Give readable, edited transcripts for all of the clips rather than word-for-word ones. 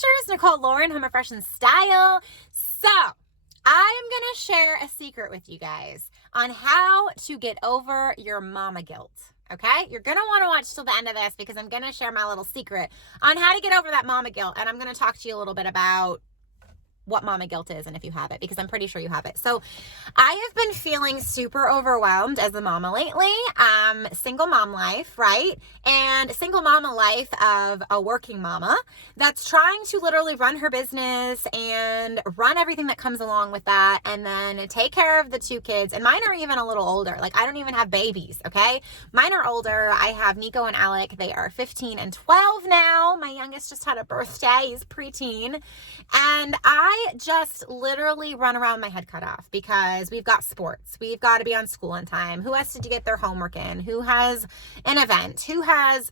Dishwashers, Nicole Lauren, Home Fresh and Style. So, I'm going to share a secret with you guys on how to get over your mama guilt. Okay? You're going to want to watch till the end of this because I'm going to share my little secret on how to get over that mama guilt. And I'm going to talk to you a little bit about what mama guilt is and if you have it, because I'm pretty sure you have it. So I have been feeling super overwhelmed as a mama lately. Single mom life, right? And single mama life of a working mama that's trying to literally run her business and run everything that comes along with that, and then take care of the two kids. And mine are even a little older. Like, I don't even have babies, okay? Mine are older. I have Nico and Alec. They are 15 and 12 now. My youngest just had a birthday. He's preteen. And I just literally run around my head cut off because we've got sports. We've got to be on school on time. Who has to get their homework in? Who has an event? Who has,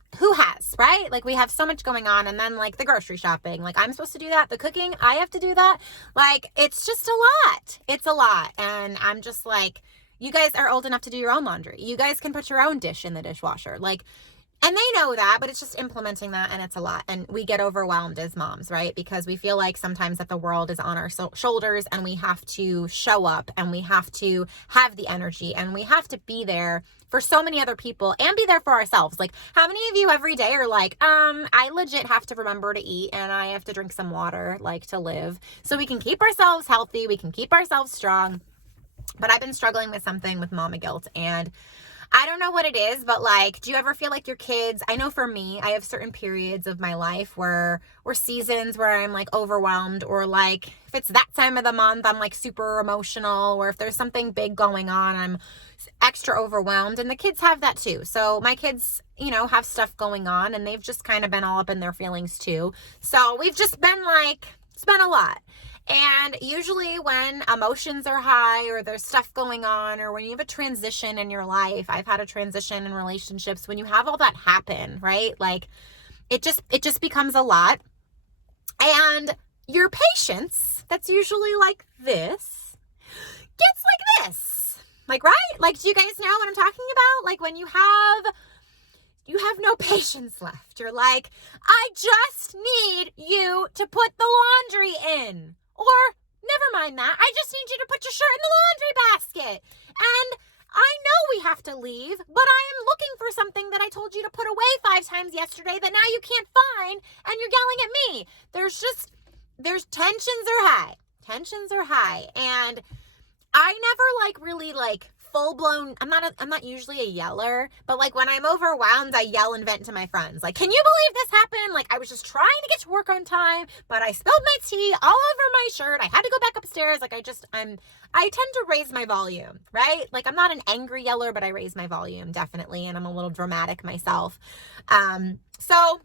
right? Like, we have so much going on. And then, like, the grocery shopping, like, I'm supposed to do that. The cooking, I have to do that. Like, it's just a lot. It's a lot. And I'm just like, you guys are old enough to do your own laundry. You guys can put your own dish in the dishwasher. Like, and they know that, but it's just implementing that, and it's a lot. And we get overwhelmed as moms, right? Because we feel like sometimes that the world is on our shoulders, and we have to show up, and we have to have the energy, and we have to be there for so many other people and be there for ourselves. Like, how many of you every day are like, I legit have to remember to eat, and I have to drink some water, like, to live, so we can keep ourselves healthy, we can keep ourselves strong. But I've been struggling with something with mama guilt, and I don't know what it is, but, like, do you ever feel like your kids, I know for me, I have certain periods of my life or seasons where I'm, like, overwhelmed, or, like, if it's that time of the month, I'm, like, super emotional, or if there's something big going on, I'm extra overwhelmed, and the kids have that too. So my kids, you know, have stuff going on, and they've just kind of been all up in their feelings too. So we've just been, like, it's been a lot. And usually when emotions are high, or there's stuff going on, or when you have a transition in your life, I've had a transition in relationships, when you have all that happen, right? Like, it just becomes a lot. And your patience, that's usually like this, gets like this. Like, right? Like, do you guys know what I'm talking about? Like, when you have no patience left. You're like, I just need you to put the laundry in. Or, never mind that, I just need you to put your shirt in the laundry basket. And I know we have to leave, but I am looking for something that I told you to put away 5 times yesterday that now you can't find, and you're yelling at me. There's tensions are high. Tensions are high. And I never, like, really, like, full-blown, I'm not usually a yeller, but, like, when I'm overwhelmed, I yell and vent to my friends. Like, can you believe this happened? Like, I was just trying to get to work on time, but I spilled my tea all over my shirt. I had to go back upstairs. Like, I tend to raise my volume, right? Like, I'm not an angry yeller, but I raise my volume, definitely, and I'm a little dramatic myself. So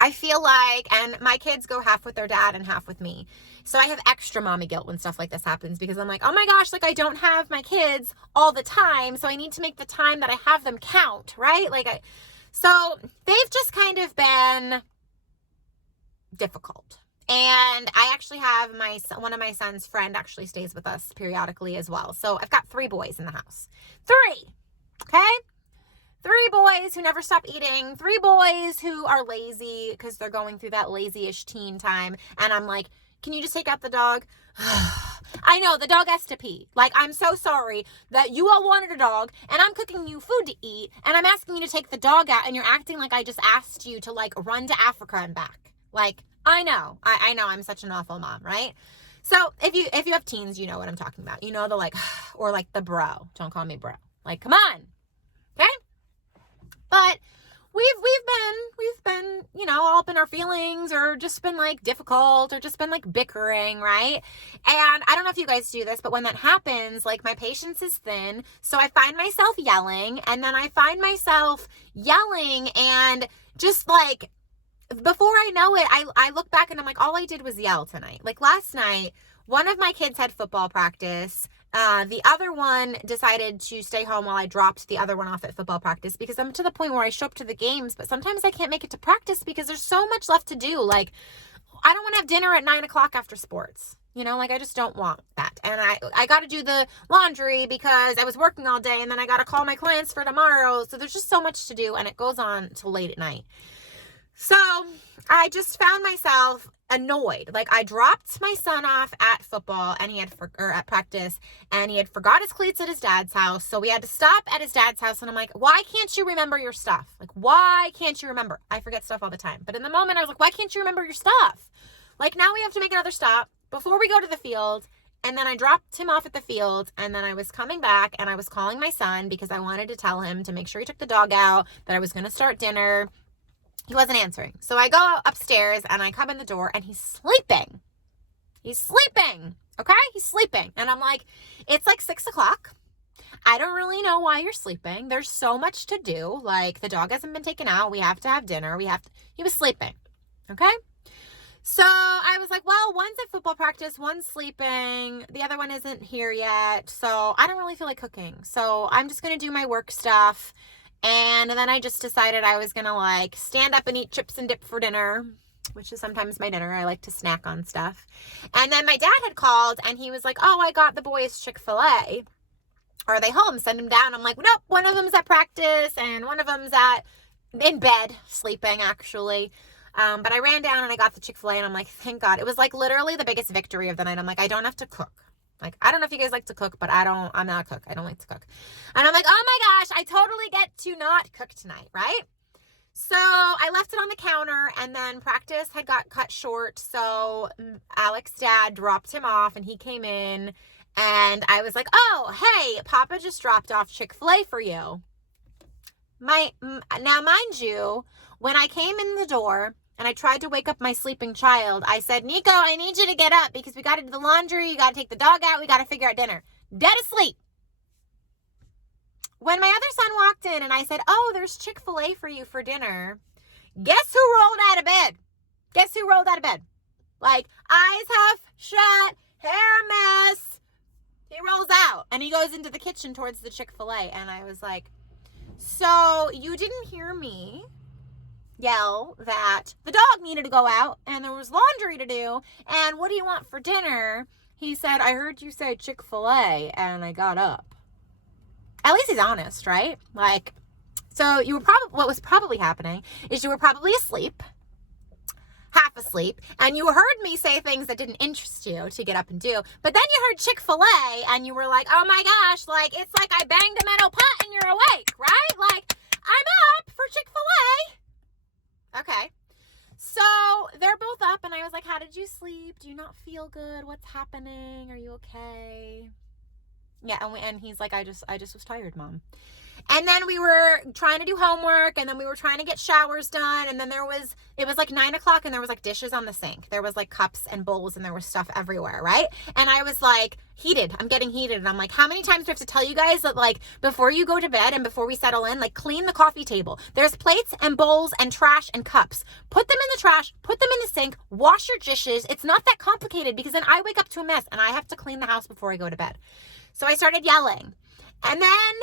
I feel like, and my kids go half with their dad and half with me. So I have extra mommy guilt when stuff like this happens, because I'm like, oh my gosh, like, I don't have my kids all the time. So I need to make the time that I have them count, right? So they've just kind of been difficult. And I actually have one of my son's friend actually stays with us periodically as well. So I've got 3 boys in the house. 3, okay? 3 boys who never stop eating, 3 boys who are lazy because they're going through that lazy-ish teen time. And I'm like, can you just take out the dog? I know, the dog has to pee. Like, I'm so sorry that you all wanted a dog, and I'm cooking you food to eat, and I'm asking you to take the dog out, and you're acting like I just asked you to, like, run to Africa and back. Like, I know I'm such an awful mom, right? So if you have teens, you know what I'm talking about. You know, the, like, or like the bro. Don't call me bro. Like, come on. Okay? But we've been, you know, all up in our feelings, or just been, like, difficult, or just been, like, bickering, right? And I don't know if you guys do this, but when that happens, like, my patience is thin. So I find myself yelling, and then I find myself yelling, and just, like, before I know it, I look back and I'm like, all I did was yell tonight. Like, last night, one of my kids had football practice. The other one decided to stay home while I dropped the other one off at football practice, because I'm to the point where I show up to the games, but sometimes I can't make it to practice because there's so much left to do. Like, I don't want to have dinner at 9 o'clock after sports. You know, like, I just don't want that. And I got to do the laundry because I was working all day, and then I got to call my clients for tomorrow. So there's just so much to do, and it goes on till late at night. So I just found myself annoyed. Like, I dropped my son off at football and or at practice, and he had forgot his cleats at his dad's house. So we had to stop at his dad's house, and I'm like, why can't you remember your stuff? Like, why can't you remember? I forget stuff all the time. But in the moment, I was like, why can't you remember your stuff? Like, now we have to make another stop before we go to the field. And then I dropped him off at the field, and then I was coming back, and I was calling my son because I wanted to tell him to make sure he took the dog out, that I was going to start dinner. He wasn't answering. So I go upstairs, and I come in the door, and he's sleeping. He's sleeping. Okay? He's sleeping. And I'm like, it's like 6 o'clock. I don't really know why you're sleeping. There's so much to do. Like, the dog hasn't been taken out. We have to have dinner. He was sleeping. Okay? So I was like, well, one's at football practice, one's sleeping, the other one isn't here yet, so I don't really feel like cooking. So I'm just going to do my work stuff. And then I just decided I was going to like stand up and eat chips and dip for dinner, which is sometimes my dinner. I like to snack on stuff. And then my dad had called, and he was like, oh, I got the boys Chick-fil-A. Are they home? Send them down. I'm like, nope, one of them's at practice, and one of them's in bed, sleeping actually. But I ran down and I got the Chick-fil-A, and I'm like, thank God. It was like literally the biggest victory of the night. I'm like, I don't have to cook. Like, I don't know if you guys like to cook, but I'm not a cook. I don't like to cook. And I'm like, oh my gosh, I totally get to not cook tonight, right? So I left it on the counter, and then practice had got cut short. So Alex's dad dropped him off, and he came in, and I was like, oh, hey, Papa just dropped off Chick-fil-A for you. Now, mind you, when I came in the door, and I tried to wake up my sleeping child, I said, Nico, I need you to get up because we got to do the laundry. You got to take the dog out. We got to figure out dinner. Dead asleep. When my other son walked in and I said, oh, there's Chick-fil-A for you for dinner, guess who rolled out of bed? Guess who rolled out of bed? Like, eyes half shut, hair a mess. He rolls out and he goes into the kitchen towards the Chick-fil-A. And I was like, so you didn't hear me yell that the dog needed to go out and there was laundry to do, and what do you want for dinner? He said, I heard you say Chick-fil-A, and I got up. At least he's honest, right? Like, so what was probably happening is you were probably asleep, half asleep, and you heard me say things that didn't interest you to get up and do, but then you heard Chick-fil-A and you were like, oh my gosh, like, it's like I banged a metal pot and you're awake, right? Like, I'm up for Chick-fil-A. Okay, so they're both up, and I was like, how did you sleep? Do you not feel good? What's happening? Are you okay? Yeah, and he's like, I just was tired, Mom. And then we were trying to do homework, and then we were trying to get showers done, and then it was like 9 o'clock, and there was like dishes on the sink. There was like cups and bowls, and there was stuff everywhere, right? And I was like, heated. I'm getting heated, and I'm like, how many times do I have to tell you guys that, like, before you go to bed and before we settle in, like, clean the coffee table. There's plates and bowls and trash and cups. Put them in the trash, put them in the sink, wash your dishes. It's not that complicated, because then I wake up to a mess, and I have to clean the house before I go to bed. So I started yelling, and then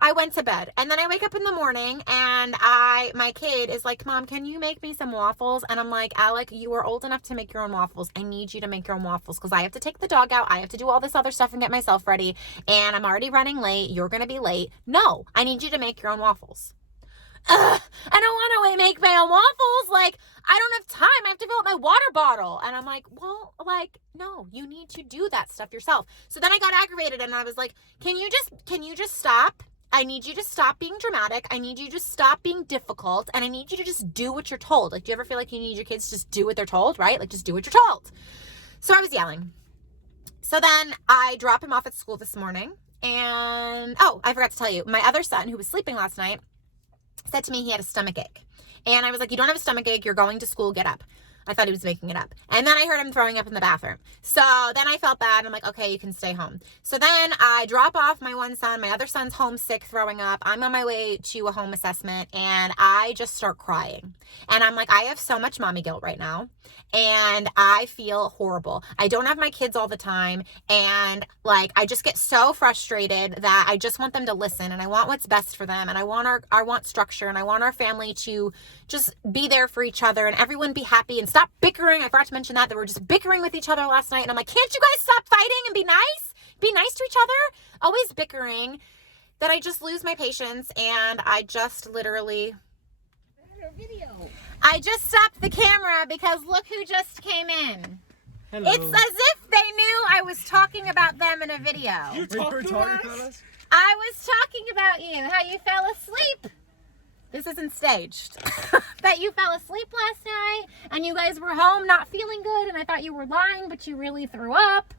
I went to bed, and then I wake up in the morning, and my kid is like, Mom, can you make me some waffles? And I'm like, Alec, you are old enough to make your own waffles. I need you to make your own waffles, because I have to take the dog out. I have to do all this other stuff and get myself ready, and I'm already running late. You're going to be late. No, I need you to make your own waffles. I don't want to make my own waffles. Like, I don't have time. I have to fill up my water bottle. And I'm like, well, like, no, you need to do that stuff yourself. So then I got aggravated, and I was like, can you just stop? I need you to stop being dramatic. I need you to stop being difficult. And I need you to just do what you're told. Like, do you ever feel like you need your kids to just do what they're told, right? Like, just do what you're told. So I was yelling. So then I drop him off at school this morning. And, oh, I forgot to tell you, my other son, who was sleeping last night, said to me he had a stomach ache. And I was like, you don't have a stomach ache. You're going to school. Get up. I thought he was making it up. And then I heard him throwing up in the bathroom. So then I felt bad. I'm like, okay, you can stay home. So then I drop off my one son. My other son's homesick, throwing up. I'm on my way to a home assessment, and I just start crying. And I'm like, I have so much mommy guilt right now, and I feel horrible. I don't have my kids all the time, and like, I just get so frustrated that I just want them to listen, and I want what's best for them, and I want structure, and I want our family to just be there for each other, and everyone be happy and stop bickering. I forgot to mention that they were just bickering with each other last night, and I'm like, can't you guys stop fighting and be nice? Be nice to each other? Always bickering. That I just lose my patience, and I just literally I just stopped the camera because look who just came in. Hello. It's as if they knew I was talking about them in a video. You're talking about us? I was talking about you, how you fell asleep. This isn't staged. That you fell asleep last night and you guys were home not feeling good and I thought you were lying, but you really threw up.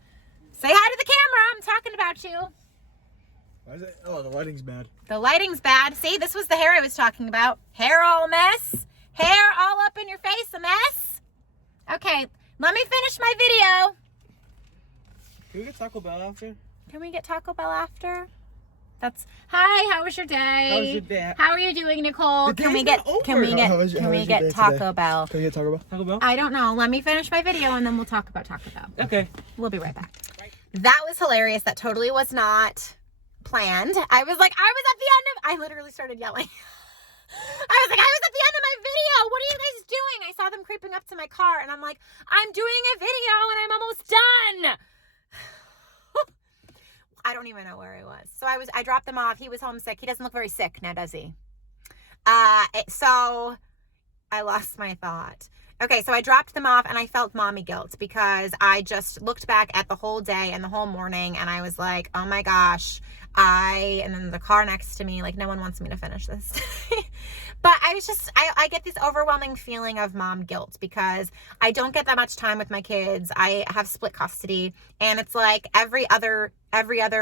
Say hi to the camera. I'm talking about you. Why is it? Oh, the lighting's bad. The lighting's bad. See, this was the hair I was talking about. Hair all a mess. Hair all up in your face, a mess. Okay, let me finish my video. Can we get Taco Bell after? Can we get Taco Bell after? Hi, how was your day? How was your day? How are you doing, Nicole? The Can we day's get not can we over. get How was your can we day get today? Taco Bell? Can we get Taco Bell? Taco Bell? I don't know. Let me finish my video and then we'll talk about Taco Bell. Okay. We'll be right back. That was hilarious. That totally was not planned. I was at the end of I literally started yelling. I was at the end of my video. What are you guys doing? I saw them creeping up to my car and I'm like, I'm doing a video and I'm almost done. I don't even know where he was. So I dropped them off. He was homesick. He doesn't look very sick now, does he? So I lost my thought. Okay, so I dropped them off and I felt mommy guilt because I just looked back at the whole day and the whole morning and I was like, oh my gosh, and then the car next to me, like no one wants me to finish this. But I get this overwhelming feeling of mom guilt because I don't get that much time with my kids. I have split custody and it's like every other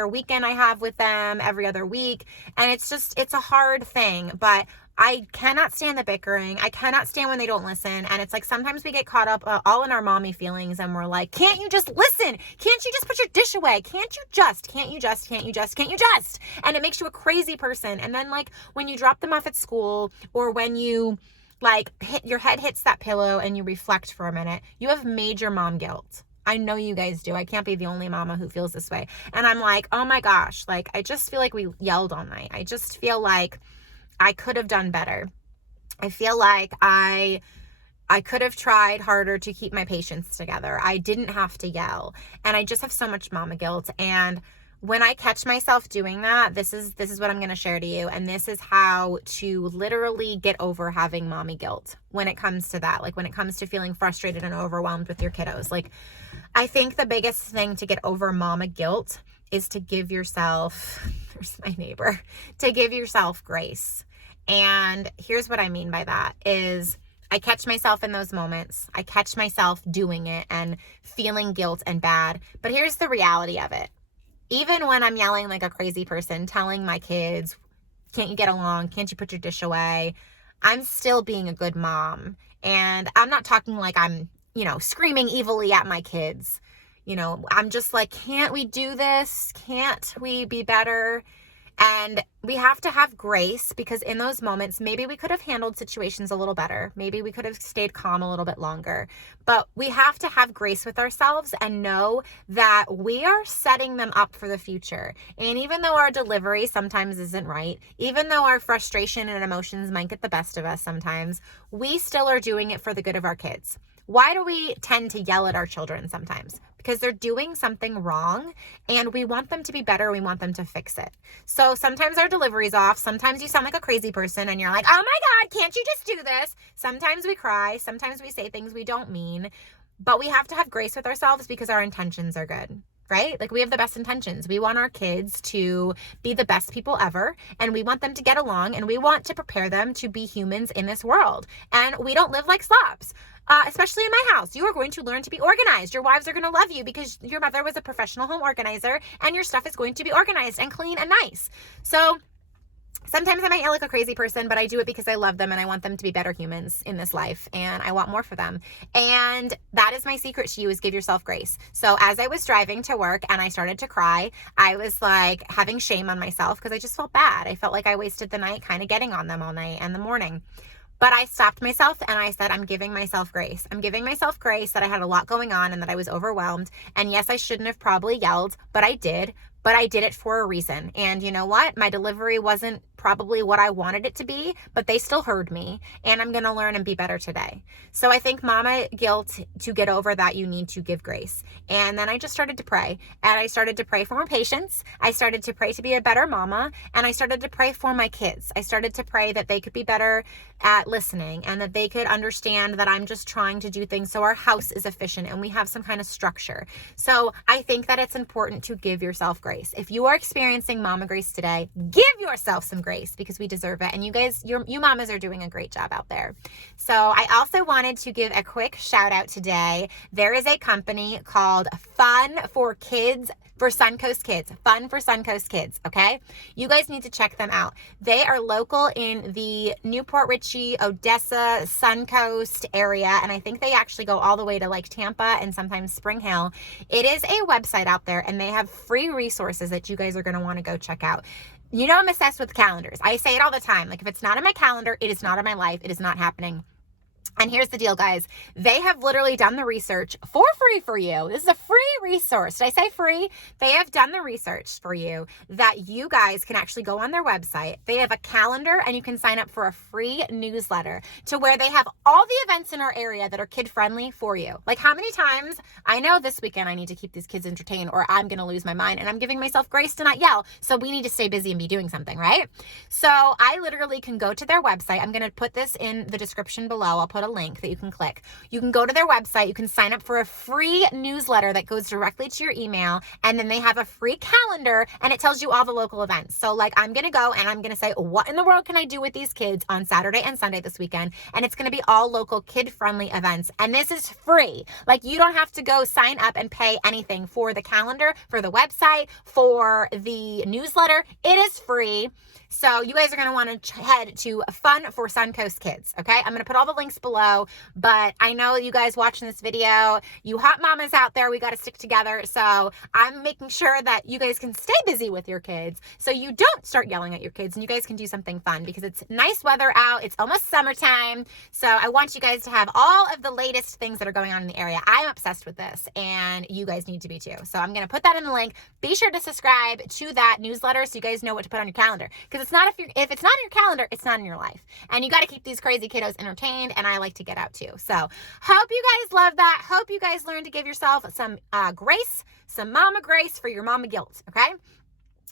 weekend I have with them, every other week. And it's a hard thing, but I cannot stand the bickering. I cannot stand when they don't listen. And it's like sometimes we get caught up all in our mommy feelings and we're like, can't you just listen? Can't you just put your dish away? Can't you just? And it makes you a crazy person. And then like when you drop them off at school or when you like your head hits that pillow and you reflect for a minute, you have major mom guilt. I know you guys do. I can't be the only mama who feels this way. And I'm like, oh my gosh, like I just feel like we yelled all night. I just feel like I could have done better. I feel like I could have tried harder to keep my patience together. I didn't have to yell. And I just have so much mama guilt. And when I catch myself doing that, this is what I'm going to share to you. And this is how to literally get over having mommy guilt when it comes to that. Like when it comes to feeling frustrated and overwhelmed with your kiddos. Like I think the biggest thing to get over mama guilt is to give yourself, there's my neighbor, to give yourself grace. And here's what I mean by that is I catch myself in those moments. I catch myself doing it and feeling guilt and bad. But here's the reality of it. Even when I'm yelling like a crazy person, telling my kids, can't you get along? Can't you put your dish away? I'm still being a good mom. And I'm not talking like I'm, screaming evilly at my kids. I'm just like, can't we do this? Can't we be better? And we have to have grace because in those moments, maybe we could have handled situations a little better. Maybe we could have stayed calm a little bit longer. But we have to have grace with ourselves and know that we are setting them up for the future. And even though our delivery sometimes isn't right, even though our frustration and emotions might get the best of us sometimes, we still are doing it for the good of our kids. Why do we tend to yell at our children sometimes? Because they're doing something wrong and we want them to be better. We want them to fix it. So sometimes our delivery's off. Sometimes you sound like a crazy person and you're like, oh my God, can't you just do this? Sometimes we cry. Sometimes we say things we don't mean, but we have to have grace with ourselves because our intentions are good, right? Like we have the best intentions. We want our kids to be the best people ever and we want them to get along and we want to prepare them to be humans in this world. And we don't live like slobs. Especially in my house, you are going to learn to be organized. Your wives are going to love you because your mother was a professional home organizer and your stuff is going to be organized and clean and nice. So sometimes I might yell like a crazy person, but I do it because I love them and I want them to be better humans in this life and I want more for them. And that is my secret to you is give yourself grace. So as I was driving to work and I started to cry, I was like having shame on myself because I just felt bad. I felt like I wasted the night kind of getting on them all night and the morning. But I stopped myself and I said, I'm giving myself grace. I'm giving myself grace that I had a lot going on and that I was overwhelmed. And yes, I shouldn't have probably yelled, but I did. But I did it for a reason. And you know what? My delivery wasn't probably what I wanted it to be, but they still heard me, and I'm going to learn and be better today. So I think mama guilt, to get over that, you need to give grace. And then I just started to pray, and I started to pray for more patience. I started to pray to be a better mama, and I started to pray for my kids. I started to pray that they could be better at listening, and that they could understand that I'm just trying to do things so our house is efficient and we have some kind of structure. So I think that it's important to give yourself grace. If you are experiencing mama grace today, give yourself some grace, because we deserve it. And you guys, you mamas are doing a great job out there. So I also wanted to give a quick shout out today. There is a company called Fun for Kids, for Suncoast Kids, Fun for Suncoast Kids, okay? You guys need to check them out. They are local in the Newport Richey, Odessa, Suncoast area, and I think they actually go all the way to like Tampa and sometimes Spring Hill. It is a website out there, and they have free resources that you guys are going to want to go check out. You know, I'm obsessed with calendars. I say it all the time. Like, if it's not in my calendar, it is not in my life. It is not happening. And here's the deal, guys. They have literally done the research for free for you. This is a free resource. Did I say free? They have done the research for you that you guys can actually go on their website. They have a calendar, and you can sign up for a free newsletter to where they have all the events in our area that are kid-friendly for you. Like, how many times, I know this weekend I need to keep these kids entertained or I'm going to lose my mind, and I'm giving myself grace to not yell. So we need to stay busy and be doing something, right? So I literally can go to their website. I'm going to put this in the description below. I'll put a link that you can click. You can go to their website. You can sign up for a free newsletter that goes directly to your email. And then they have a free calendar, and it tells you all the local events. So like, I'm going to go and I'm going to say, what in the world can I do with these kids on Saturday and Sunday this weekend? And it's going to be all local kid-friendly events. And this is free. Like, you don't have to go sign up and pay anything for the calendar, for the website, for the newsletter. It is free. So you guys are going to want to head to Fun for Suncoast Kids, okay? I'm going to put all the links below, but I know you guys watching this video, you hot mamas out there, we got to stick together. So I'm making sure that you guys can stay busy with your kids so you don't start yelling at your kids, and you guys can do something fun, because it's nice weather out. It's almost summertime. So I want you guys to have all of the latest things that are going on in the area. I'm obsessed with this, and you guys need to be too. So I'm going to put that in the link. Be sure to subscribe to that newsletter so you guys know what to put on your calendar, because it's not, if it's not in your calendar, it's not in your life. And you got to keep these crazy kiddos entertained, and I like to get out too. So hope you guys love that. Hope you guys learn to give yourself some grace, some mama grace for your mama guilt, okay?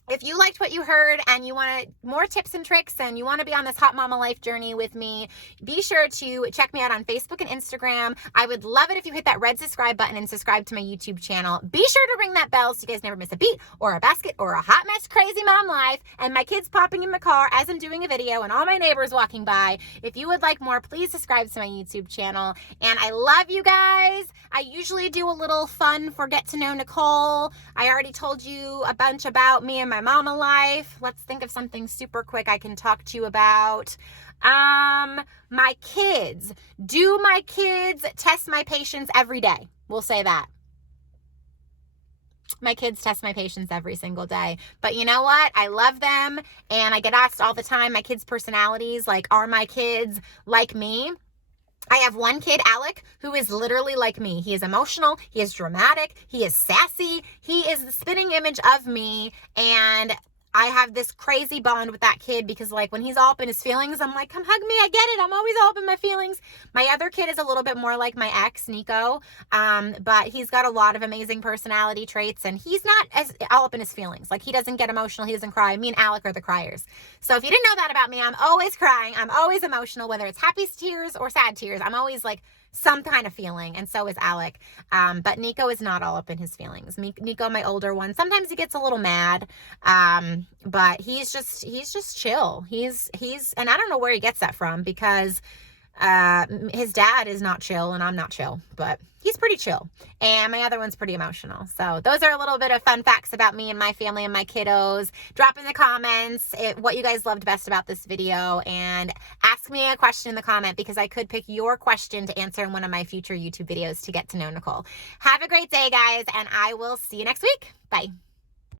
If you liked what you heard and you want more tips and tricks and you want to be on this hot mama life journey with me, be sure to check me out on Facebook and Instagram. I would love it if you hit that red subscribe button and subscribe to my YouTube channel. Be sure to ring that bell so you guys never miss a beat or a basket or a hot mess crazy mom life and my kids popping in my car as I'm doing a video and all my neighbors walking by. If you would like more, please subscribe to my YouTube channel. And I love you guys. I usually do a little fun for Get to Know Nicole. I already told you a bunch about me and my mama life. Let's think of something super quick I can talk to you about. My kids. Do my kids test my patience every day? We'll say that. My kids test my patience every single day. But you know what? I love them, and I get asked all the time, my kids' personalities, like, are my kids like me? I have one kid, Alec, who is literally like me. He is emotional. He is dramatic. He is sassy. He is the spitting image of me. And I have this crazy bond with that kid because, like, when he's all up in his feelings, I'm like, come hug me. I get it. I'm always all up in my feelings. My other kid is a little bit more like my ex, Nico. But he's got a lot of amazing personality traits, and he's not as all up in his feelings. Like, he doesn't get emotional. He doesn't cry. Me and Alec are the criers. So if you didn't know that about me, I'm always crying. I'm always emotional, whether it's happy tears or sad tears. I'm always like some kind of feeling, and so is Alec. But Nico is not all up in his feelings. Nico, my older one, sometimes he gets a little mad, but he's just chill. He's and I don't know where he gets that from, because his dad is not chill and I'm not chill, but he's pretty chill. And my other one's pretty emotional. So those are a little bit of fun facts about me and my family and my kiddos. Drop in the comments what you guys loved best about this video, and ask me a question in the comment, because I could pick your question to answer in one of my future YouTube videos to Get to Know Nicole. Have a great day, guys, and I will see you next week. Bye.